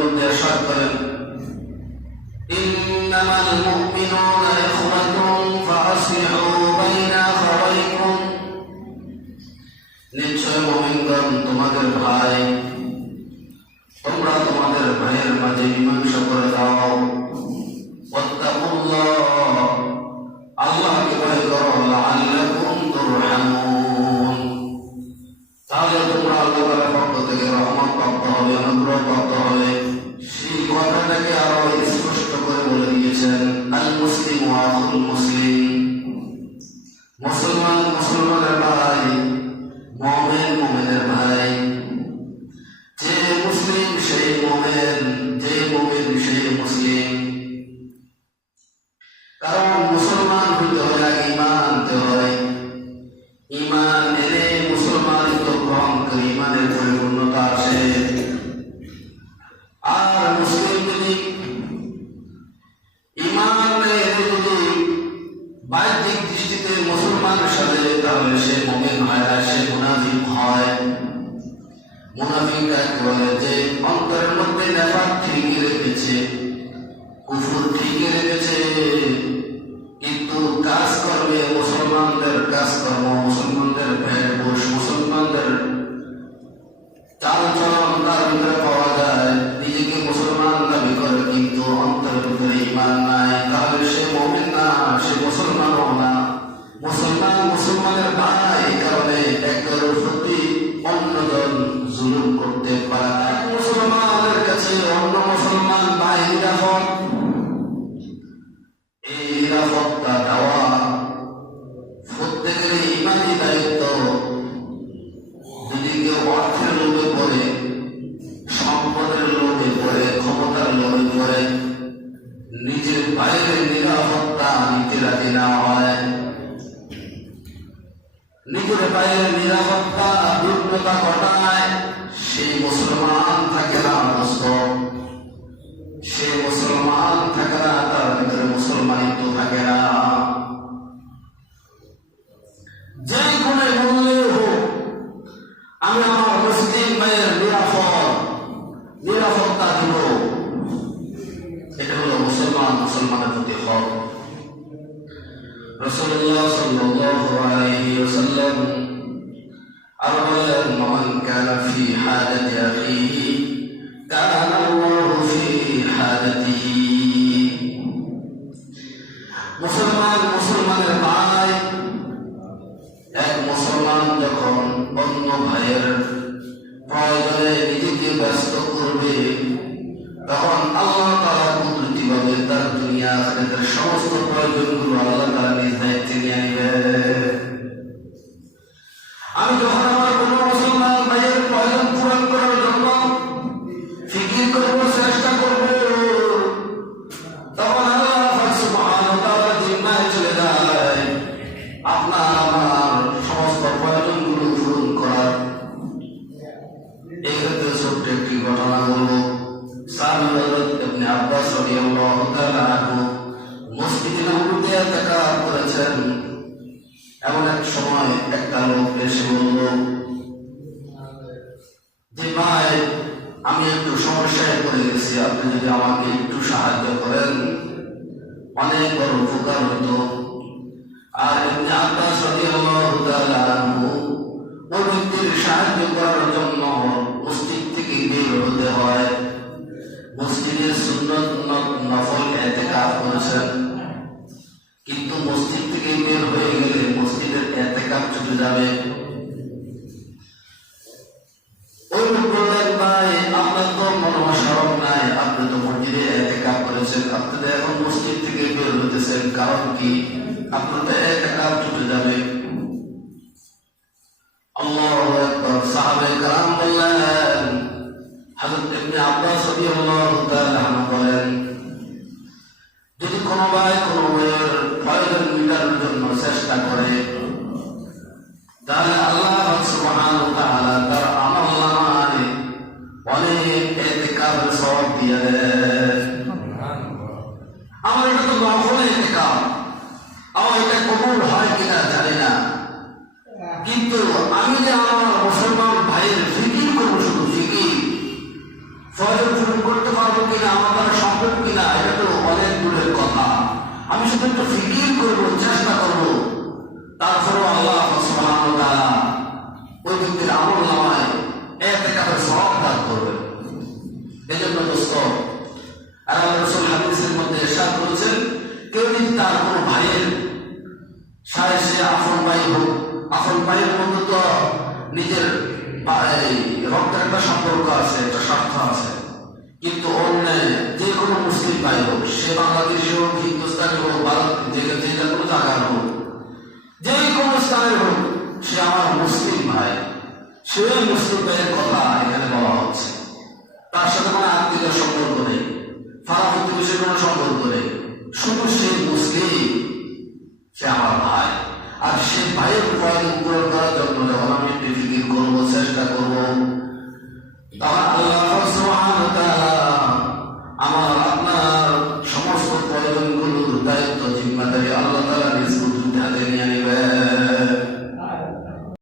মধ্যে ارشاد করেন ইন্নামাল মুমিনুনা ইখওয়াতুন ফাআসলিহু বাইনা আখাওয়াইকুম, নিশ্চয় মুমিনগণ তোমাদের ভাই, তোমরা তোমাদের ভাইয়ের মাঝে মীমাংসা করে দাও। ওয়াত্তাকুল্লাহ, আল্লাহকে ভয় করো, লাআল্লাকুম তুরহামুন, তাহলে তোমরা আল্লাহর পক্ষ থেকে রহমত প্রাপ্ত হবে, অনুগ্রহ প্রাপ্ত হবে। সেই কথাটাকে আরো স্পষ্ট করে বলে দিয়েছেন আল মুসলিম ওয়া আখুল মুসলিম, মুসলমান মুসলমানের ভাই, মুমিন মুমিনের ভাই। যে মুসলিম সেই মুমিন, যে মুমিন সেই মুসলিম। কারণ মুসলমান হইতে হলে আগে ঈমান আনতে হয়, ঈমান এনে মুসলমানিত্ব গ্রহণ করে ঈমানের পরিপূর্ণতা আসে। আর মুসলিম যদি ঈমান এনে যদি বাহ্যিক দৃষ্টিতে মুসলমান সাজে, তাহলে সে মুমিন হয় না, সে মুনাফিক হয়। মুনাফিক কাকে বলে? যে অন্তরের মধ্যে নেফাক ঠিকই রেখেছে, কুফর ঠিকই রেখেছে, কিন্তু কাজ করবে মুসলমানদের কাজকর্ম, মুসলমানদের বেশভূষ, মুসলমানদের চালচলন তার ভিতরে পাওয়া যায়, নিজেকে মুসলমান দাবি করে কিন্তু অন্তরের ভিতরে ঈমান নাই, তাহলে সে মুমিন না, সে মুসলমানও না। মুসলমান মুসলমানের ভাই, এই কারণে একজনের প্রতি অন্যজন জুলুম করতে পারে। মুসলমানের কাছে অন্য মুসলমান ভাই নিরাপদ, এই নিরাপত্তা দেওয়া প্রত্যেকের ঈমানি দায়িত্ব। যদি কেউ অর্থের লোভে পড়ে, সম্পদের লোভে পড়ে, ক্ষমতার লোভে পড়ে নিজের বাইরের নিরাপত্তা নিতে রাজি না হয়, নিজের বাইরের নিরাপত্তা দুর্বলতা ঘটায়, সেই মুসলমান থাকে না দোস্ত, সে মুসলমান থাকে না, তার ভিতরে মুসলমানিত্ব থাকে না। যে কোনো মূল্যে হোক আমি আমার মুসলিম ভাইয়ের নিরাপত্তা দিব, এটা হলো মুসলমান মুসলমানের প্রতি হক। রাসূলুল্লাহ সাল্লাল্লাহু আলাইহি ওয়াসাল্লাম আরো বলেন, মান কানা ফি হাজাতি আখিহি কানা আল্লাহু ফি হাজাতিহি। মুসলমান মুসলমানের ভাই, এক মুসলমান যখন অন্য ভাইয়ের প্রয়োজনে নিজেকে ব্যস্ত করবে, তখন আল্লাহ তাআলা কুদরতিভাবে তার দুনিয়া আখিরাতের সমস্ত প্রয়োজনগুলো আল্লাহ তাআলা নিজ দায়িত্বে নিয়ে নেবে। আমি যখন আমার কোনো মুসলমান ভাইয়ের প্রয়োজন পূরণ করার জন্য ফিকির করব, চেষ্টা করব, তখন আল্লাহ সুবহানাহু ওয়া তাআলা জিম্মায় চলে যায় আপনার আমার সমস্ত প্রয়োজনগুলো পূরণ করার। এই ক্ষেত্রে ছোট্ট একটি ঘটনা বলবো। সাহাবী হযরত ইবনে আব্বাস রাদিয়াল্লাহু তাআলা আনহু মসজিদে নববীতে ইতিকাফ করেছেন। এমন এক সময় একটা লোক এসে বলল যে, ভাই আমি একটু সমস্যায় পড়ে গেছি, আপনি যদি আমাকে একটু সাহায্য করেন অনেক বড় উপকার হতো। আর ইবনে আব্বাস রাদিয়াল্লাহু তাআলা আনহু ওই ব্যক্তির সাহায্য করার জন্য মসজিদ থেকে বের হতে হয়। মসজিদের সুন্নত নফল ইতিকাফ করেছেন, কিন্তু মসজিদ থেকে বের হয়ে গেলে মসজিদের ইতিকাফ চলে যাবে। ওই লোক বললেন, ভাই আপনার তো মনে হয় শরম নাই, আপনি তো মসজিদে ইতিকাফ করেছেন, আপনি তো এখন মসজিদ থেকে বের হতেছেন, কারণ কি? আপনার তো ইতিকাফ চলে যাবে। আল্লাহু আকবার। সাহাবায়ে কেরাম বললেন, হযরত ইবনে আব্বাস রাদিয়াল্লাহু তাআলা আনহু বলেন, যদি কোনো ভাই কোনো ভাইয়ের প্রয়োজন মেটানোর জন্য চেষ্টা করে, তাহলে আল্লাহ সুবহানাহু ওয়া তাআলা তার আমলনামায় অনেক ইতিকাফের সওয়াব দিয়ে দেন। আমার এটা তো নফল ইতিকাফ, আমার এটা কবুল হয় কিনা জানি না, কিন্তু আমি যে আমার মুসলমান ভাইয়ের ফিকির করবো, শুধু ফিকির প্রয়োজন পূরণ করতে পারবো কিনা, আমার দ্বারা সম্ভব কিনা, এটা তো অনেক দূরের কথা। আমি শুধু একটু ফিকির করবো, চেষ্টা করবো, তারপরেও আল্লাহ সুবহানাহু ওয়া তাআলা ওই ব্যক্তির আমল নামায় এতেকাফের সওয়াব দান করবেন। এজন্য দোস্ত, আর আল্লাহ রাসূল হাদিসের মধ্যে ইরশাদ করেছেন, কেউ যদি তার কোনো ভাইয়ের সাথে, সে আপন ভাই হোক, আপন ভাইয়ের মধ্যে তো নিজের রক্তের একটা সম্পর্ক আছে, একটা স্বার্থ আছে, কিন্তু অন্য যে কোনো মুসলিম ভাই হোক, সে বাংলাদেশি হোক, হিন্দুস্তানি হোক, ভারত যে কোনো জায়গার হোক, যে কোনো স্থানের হোক, সে আমার মুসলিম ভাই, সে মুসলিম ভাইয়ের কথা এখানে বলা হচ্ছে। তার সাথে কোনো আত্মীয়তার সম্পর্ক নেই, ফারা প্রতিবেশীর কোনো সম্পর্ক নেই, শুধু সে মুসলিম, সে আমার ভাই। আর সে ভাইয়ের প্রয়োজন পূরণ করার জন্য যখন আমি ফিকির করবো, চেষ্টা করবো, তখন আল্লাহ সুবহানাহু ওয়া তাআলা আমার আপনার সমস্ত প্রয়োজনগুলোর দায়িত্ব জিম্মাদারি আল্লাহ